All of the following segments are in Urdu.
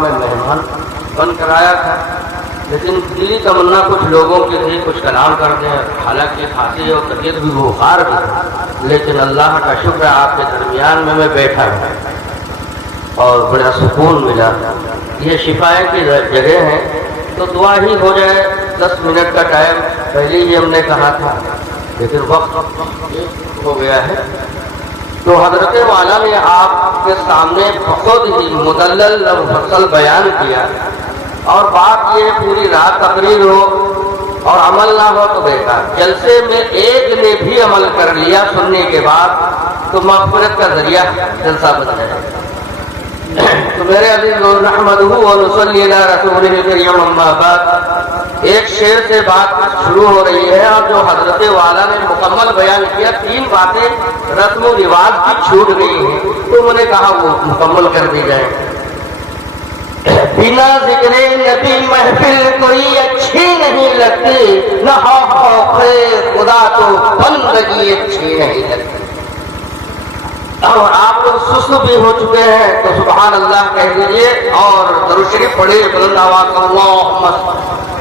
میں مہمان بن کر آیا تھا، لیکن دلی تمنا کچھ لوگوں کی تھی کچھ کلام کر دیں، حالانکہ کھانسی اور طبیعت بھی بخار بھی تھا، لیکن اللہ کا شکر ہے آپ کے درمیان میں بیٹھا ہوں اور بڑا سکون ملا۔ یہ شفا کی جگہ ہے تو دعا ہی ہو جائے، 10 منٹ کا ٹائم پہلے ہی ہم نے کہا تھا، لیکن وقت ہو گیا ہے۔ تو حضرت والا نے آپ کے سامنے بہت ہی مدلل اور مفصل بیان کیا، اور بات یہ پوری رات تقریر ہو اور عمل نہ ہو تو بیکار۔ جلسے میں ایک نے بھی عمل کر لیا سننے کے بعد تو مغفرت کا ذریعہ جلسہ بن جائے۔ تو میرے عزیز لوگ نحمدہ و نصلی علی رسولہ الکریم، اما بعد، ایک شعر سے بات شروع ہو رہی ہے، اور جو حضرت والا نے مکمل بیان کیا، 3 باتیں رسم و رواج کی چھوٹ گئی ہیں تو میں نے کہا وہ مکمل کر دی جائے۔ بنا ذکر نبی محفل کوئی اچھی نہیں لگتی، نہ خوف خدا تو بندگی اچھی نہیں لگتی۔ اور آپ لوگ سست بھی ہو چکے ہیں تو سبحان اللہ کہہ دیجیے اور درود شریف پڑھیے بلند آواز اللہم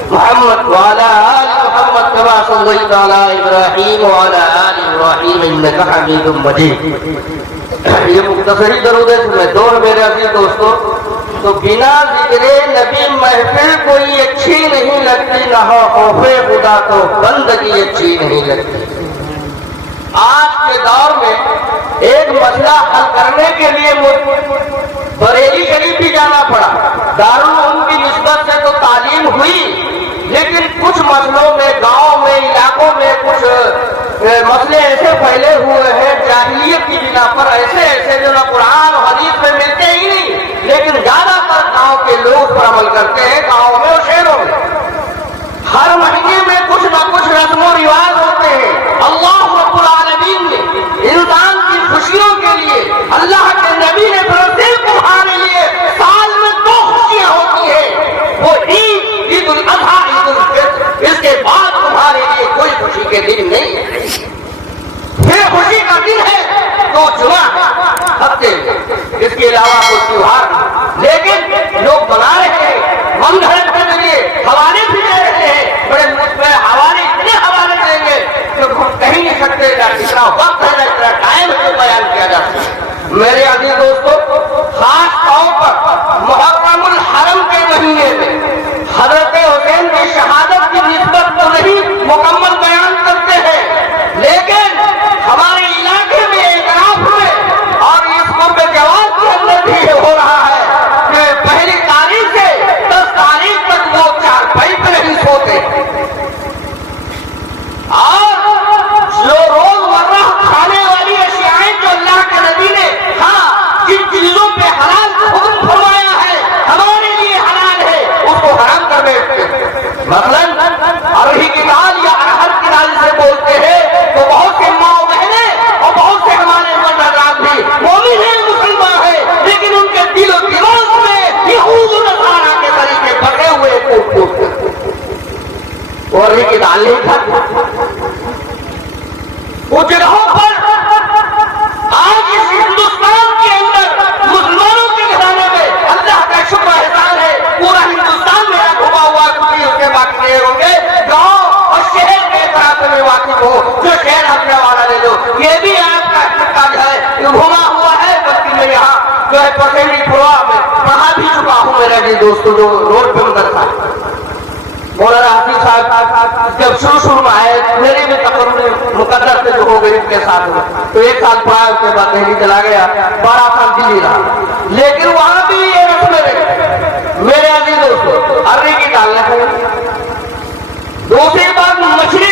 محمد وعلی آل محمد کما صلیت علی ابراہیم وعلی آل ابراہیم انک حمید مجید۔ یہ مختصری درود ہے، میں دور میرے عزیز دوستو، تو بنا ذکر نبی محفل کوئی اچھی نہیں لگتی، نہ خوف خدا تو بندگی اچھی نہیں لگتی۔ آج کے دور میں ایک مسئلہ حل کرنے کے لیے بریلی شریف بھی جانا پڑا، دارالعلوم کی نسبت سے تو تعلیم ہوئی، لیکن کچھ مسئلوں میں گاؤں میں علاقوں میں کچھ مسئلے ایسے پھیلے ہوئے ہیں جاہلیت کی بنا پر، ایسے جو نہ قرآن و حدیث میں ملتے ہی نہیں، لیکن زیادہ تر گاؤں کے لوگ پر عمل کرتے ہیں، گاؤں میں اور شہروں میں۔ ہر مہینے میں کچھ نہ کچھ رسم و رواج ہوتے ہیں۔ اللہ رب العالمین نے انسان کی خوشیوں کے لیے، اللہ کے نبی نے فرمایا تمہارے لیے سال میں 2 خوشیاں ہوتی ہیں، وہ عید الاضحیٰ، عید الفطر، اس کے بعد تمہارے لیے کوئی خوشی کے دن نہیں ہے۔ پھر خوشی کا دن ہے تو جمعہ ہفتے میں، اس کے علاوہ کوئی تیوہار نہیں، لیکن لوگ بنا رہے ہیں، من گھڑت کے ذریعے حوالے بھی دے رہے ہیں، بڑے ملک میں حوالے اتنے حوالے دیں گے کہ کہیں نہیں سکتے، اتنا وقت ہے، اتنا ٹائم ہے بیان کیا جا سکتا۔ میرے عزیز دوستو، خاص طور پر محرم الحرم کے مہینے میں حضرت حسین کی شہادت کی نسبت تو نہیں مکمل بیان کرتے ہیں، لیکن ہمارے علاقے میں اعتراف ہوئے اور اس قرب جواب کے اندر بھی ہو رہا ہے کہ پہلی تاریخ سے 10 تاریخ تک وہ چارپائی پہ نہیں سوتے، اور جو روزمرہ کھانے والی اشیاءیں جو اللہ کے نبی نے جن چیزوں پہ حلال حکم فرمایا ہے ہمارے لیے حلال ہے، اس کو حرام کر بیٹھتے ہیں۔ مثلاً ارہی کی دال یا ارہر کی دال سے بولتے ہیں تو بہت سے ماں بہنیں اور بہت سے ہمارے مرد حضرات بھی مومن ہیں، مسلمان ہیں، لیکن ان کے دل و دماغ میں یہود و نصارا کے طریقے پکے ہوئے کوٹ وہ ارہی کی دال نہیں کھاتے۔ وہ جگہوں پر آج اس ہندوستان کے اندر مسلمانوں کے گھرانے میں اللہ کا شکر احسان ہے، پورا ہندوستان میرا گھوما ہوا کوئی اس کے واقف نہیں ہوں گے، گاؤں اور شہر کے طرف میں واقف ہو، جو شہر ہمنے والا لے لو، یہ بھی آپ کا جو ہے گھوما ہوا ہے، بلکہ میں یہاں جو ہے پسندی پھروا میں پڑھا بھی چکا ہوں میرے جی دوستوں، جو روڈ پہ مدرسہ ہے۔ مولانا حافظ صاحب جب شروع میں آئے، میرے بھی تقرر مقدر سے جو ہو گئی ان کے ساتھ میں، تو 1 سال پڑھا، اس کے بعد دہلی چلا گیا، 12 سال دلی رہا، لیکن وہاں بھی یہ رسمیں رہی۔ میرے عزیز دوستو، ارے کی دال نہ کھائیں۔ دوسری بات مچھلی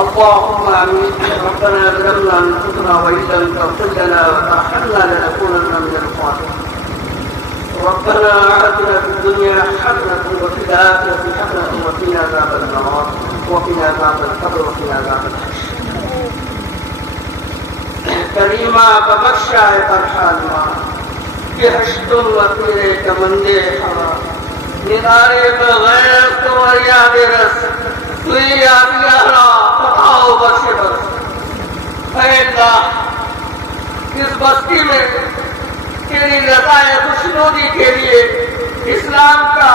اللهم آمين. ربنا ظلمنا أنفسنا وإن لم تغفر لنا وترحمنا لنكونن من الخاسرين. ربنا آتنا في الدنيا حسنة وفي الآخرة حسنة وقنا عذاب النار وقنا عذاب القبر وقنا عذاب الحشر. کریمہ ببخشا ہے فرحان ماں کہ ہشتم وطیرے کمندے ہوا ندارے بغیر تو یاد رس تو یاد یارا فتاو بخش برس. اے اللہ اس بستی میں تیری رضا خوشنودی کے لیے اسلام کا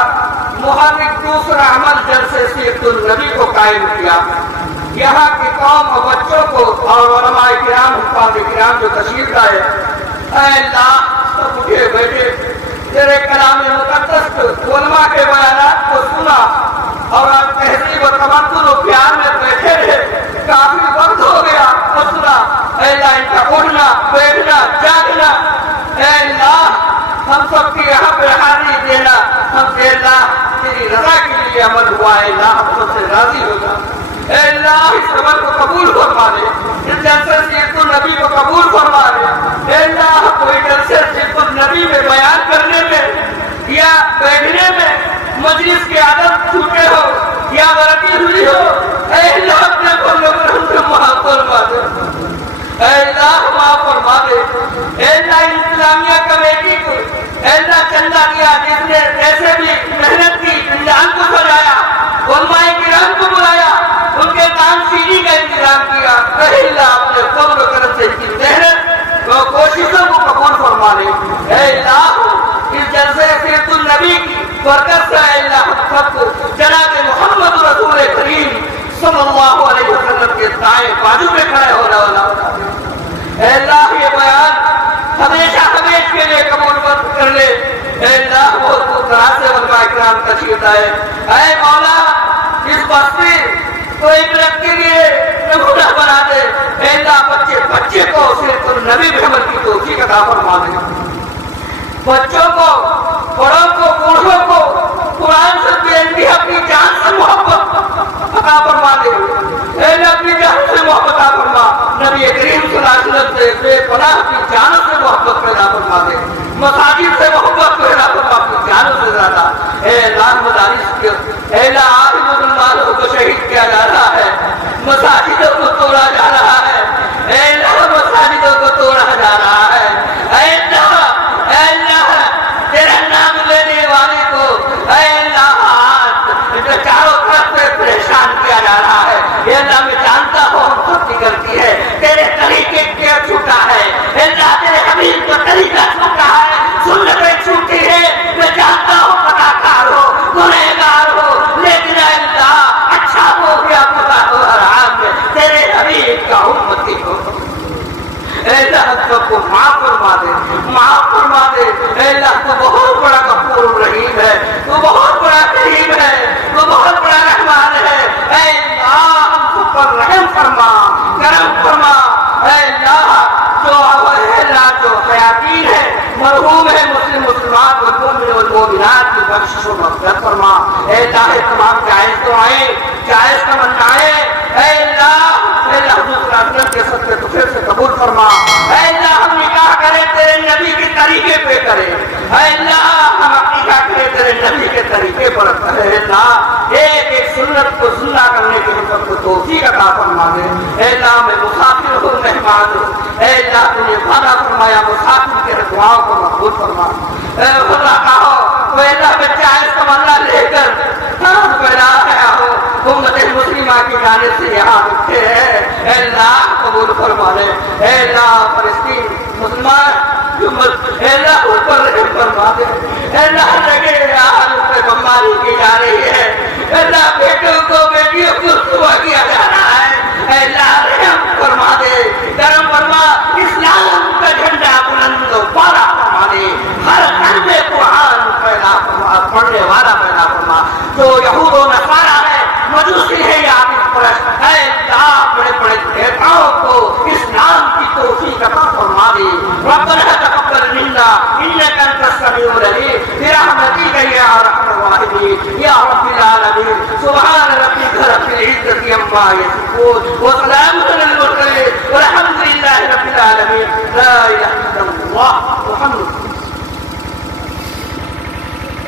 محرک دوسرا عمل جلسے سیرت النبی کو قائم کیا. یہاں کی قوم اور بچوں کو اور علماء کرام حفاظ کرام جو تشریف لائے، اے اللہ سب اٹھے بیٹھے تیرے کلام مقدس علماء کے بیانات کو سنا اور آپ تہذیب و تمدن و پیار میں بیٹھے رہے. کافی وقت ہو گیا اور سنا. اے اللہ ان کا اٹھنا بیٹھنا جاگنا اے اللہ سب کی یہاں پہ حاضری دینا ہم سے اللہ تیری رضا کے لیے عمل ہوا ہے، اللہ ہم سب سے راضی ہو جا، اے اللہ اس عمل کو قبول فرما لے، اس جلسے سیرت النبی کو قبول فرما لے، اے اللہ کوئی جلسے سیرت النبی میں بیان کرنے میں یا بیٹھنے میں مجلس کے عادت چھوٹے ہو یا غلطی ہوئی ہو، اے اللہ اپنے بندوں پر ہم سے معاف فرما دے، اے اللہ معاف فرما دے، اے اللہ اسلامیہ کمیٹی کو اے اللہ چندہ دیا جس نے جیسے بھی محنت کی انجان کو سجایا، علماء کرام کو بلایا، ان کے کام سیڑھی کا انتظام کیا، اے اللہ اپنے فضل و کرم سے ان کی محنت اور کوششوں کو قبول فرما لے، اے اللہ اس جلسے سیرت النبی کی برکت سے اے اللہ ہم سب کو جناب محمد رسول کریم صلی اللہ علیہ وسلم کے دائیں بازو میں کھڑے ہونے والا بنا دے، اے اللہ یہ بیان ہمیشہ ہمیش کے لیے قبول کر لے، اے اللہ وہ تو طرح سے علماء اکرام تشریف لائے، اے مولا اس بستی کو ایک رکھ کے لیے نمونہ بنا دے، اے اللہ بچے کو سیرت النبی پہ عمل کی توفیق عطا فرما دے، بچوں کو بڑوں کو بوڑھوں کو قرآن سے بے انتہا اپنی جان سے محبت عطا فرما دے، اے اللہ اپنی جان سے محبت عطا فرما، نبی کریم صلی اللہ علیہ وسلم سے بے پناہ اپنی جانوں سے محبت پیدا فرما دے، مساجد سے محبت پیدا فرما اپنی جانوں سے زیادہ، اے اللہ مدارس کے اے اللہ آج مسلمانوں کو شہید کیا جا رہا ہے، مساجدوں کو توڑا جا رہا ہے، اے اللہ مساجدوں کو توڑا جا رہا ہے، اے اللہ تیرا نام لینے والے کو اے اللہ چاروں طرف سے پریشان کیا جا رہا ہے، اے اللہ میں جانتا ہوں ہم سب کی غلطی ہے، تیرے طریقے کیا چھوٹا ہے، اے اللہ تیرے حبیب کا طریقہ چھوٹا ہے، سنتیں چھوٹی ہے، میں جانتا ہوں خطاکار ہو گنہگار ہو، لیکن اے اللہ اچھا ہو گیا پتا ہو حرام میں تیرے حبیب کا امتی ہو، اے اللہ ہم سب کو معاف فرما دے، معاف فرما دے، اے اللہ تو بہت بڑا غفور رحیم ہے، تو بہت بڑا کریم ہے، تو بہت بڑا رحمان ہے، اے اللہ ہم سب پر رحم فرما، کرم فرما، اے اللہ جو جو حیاتین ہے مرحوم ہے مسلم مسلمان والمؤمن والمؤمنات کی بخشش و مغفرت فرما، اے اللہ تمام جائز دعائیں جائز تمنائیں اے اللہ حضور صلی اللہ علیہ وسلم کے صدقے تو پھر سے قبول فرما، اے اللہ ہم نکاح کریں تیرے نبی کے طریقے پہ کریں، اے اللہ ہم عقیقہ کریں تیرے نبی کے طریقے پر، اے اللہ ایک سنت کو زندہ کرنے کے لیے سب کو توفیق عطا فرما دے، اے اللہ میں مسافر ہوں مہمان ہوں، اے اللہ تو نے وعدہ فرمایا مسافر کے دعاؤں کو مقبول فرما، اے اللہ کہو تو اللہ میں جائز تمنا لے کر ہاتھ پھیلا رہا ہوں، امت مسلمہ کی جانب سے یہاں رکھتے ہیں، اے اللہ قبول فرما لے، اے اللہ فلسطین مسلمان اے اللہ اوپر رحم فرما دے، اے اللہ لگے یار اس پہ بمباری کی جا رہی ہے، اے اللہ بیٹوں کو بیٹیوں کو صبح کیا جا رہا ہے، اے اللہ رحم فرما دے، کرم فرما، اسلام کا جھنڈا بلند و بالا فرما دے، ہر گھر میں قرآن پیدا فرما، پڑھنے والا پیدا فرما، جو یہود و نصارا ہے مجوسی ہے یا پرست، اے اللہ بڑے بڑے دیوتاؤں کو اسلام کی توفیق عطا فرما دے، ربنا تقبل منا انك انت السميع العليم برحمتك يا ارحم الراحمين يا رب العالمين، سبحان ربك رب العزة عما يصفون وسلام على المرسلين والحمد لله رب العالمين، لا اله الا الله محمد